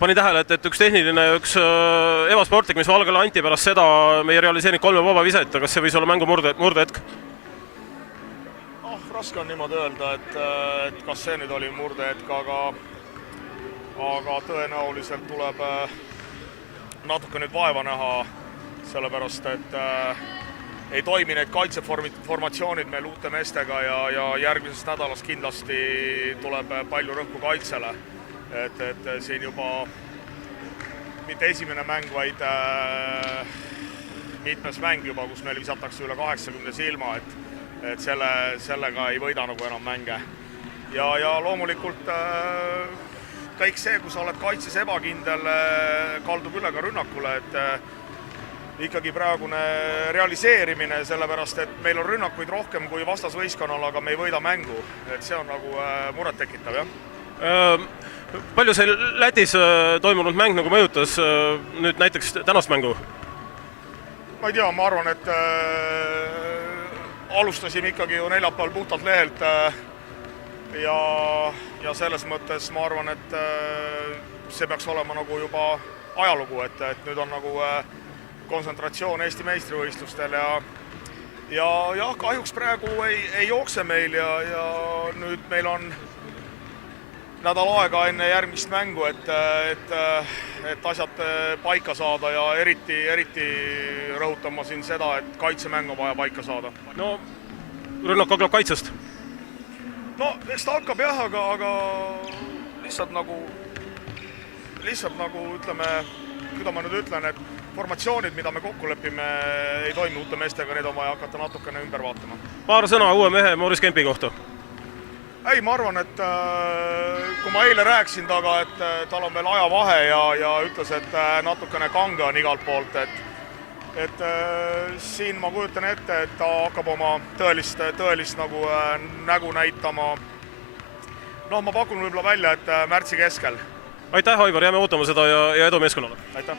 panin tähele, et üks tehniline, üks ebasportlik, mis Valgele anti pärast seda, me ei realiseerinud 3 vaba viset, kas see võis olla mängu murdehetk? Raske on niimoodi öelda, et kas see nüüd oli murdehetk, aga tõenäoliselt tuleb natuke nüüd vaeva näha, sellepärast et ei toimi need kaitseformatsioonid meil uute meestega ja järgmisest nädalast kindlasti tuleb palju rõhku kaitsele. Et siin juba mitte esimene mäng, vaid mitmes mäng juba, kus meil visatakse üle 80 silma, et sellega ei võida nagu enam mänge. Ja loomulikult kõik see, kui sa oled kaitses ebakindel, kaldub üle ka rünnakule, et ikkagi praegune realiseerimine, sellepärast et meil on rünnakuid rohkem kui vastasvõistkonnal, aga me ei võida mängu. Et see on nagu muret tekitav, jah. Palju see Lätis toimunud mäng nagu mõjutas nüüd näiteks tänast mängu? Ma ei tea, ma arvan, et alustasime ikkagi ju neljapäeval puhtalt lehelt ja selles mõttes ma arvan, et see peaks olema nagu juba ajalugu, et nüüd on nagu kontsentratsioon Eesti meistrivõistlustel ja kahjuks praegu ei jookse meil ja nüüd meil on nädal aega enne järgmist mängu, et asjad paika saada ja eriti rõhutan ma siin seda, et kaitsemäng on vaja paika saada. No, rünnak hakkab kaitsest? No, eks ta hakkab jah, aga lihtsalt nagu ütleme, kuidas ma nüüd ütlen, et formatsioonid, mida me kokku lepime, ei toimi uute meestega, need on vaja hakata natukene ümber vaatama. Paar sõna uue mehe Maurice Kempi kohta. Ei, ma arvan, et kui ma eile rääkisin taga, et tal on veel ajavahe ja ütles, et natukene kange on igalt poolt, et siin ma kujutan ette, et ta hakkab oma tõelist nagu nägu näitama. No, ma pakun võib-olla välja, et märtsi keskel. Aitäh, Aivar, jääme ootama seda ja edu meeskonnale. Aitäh!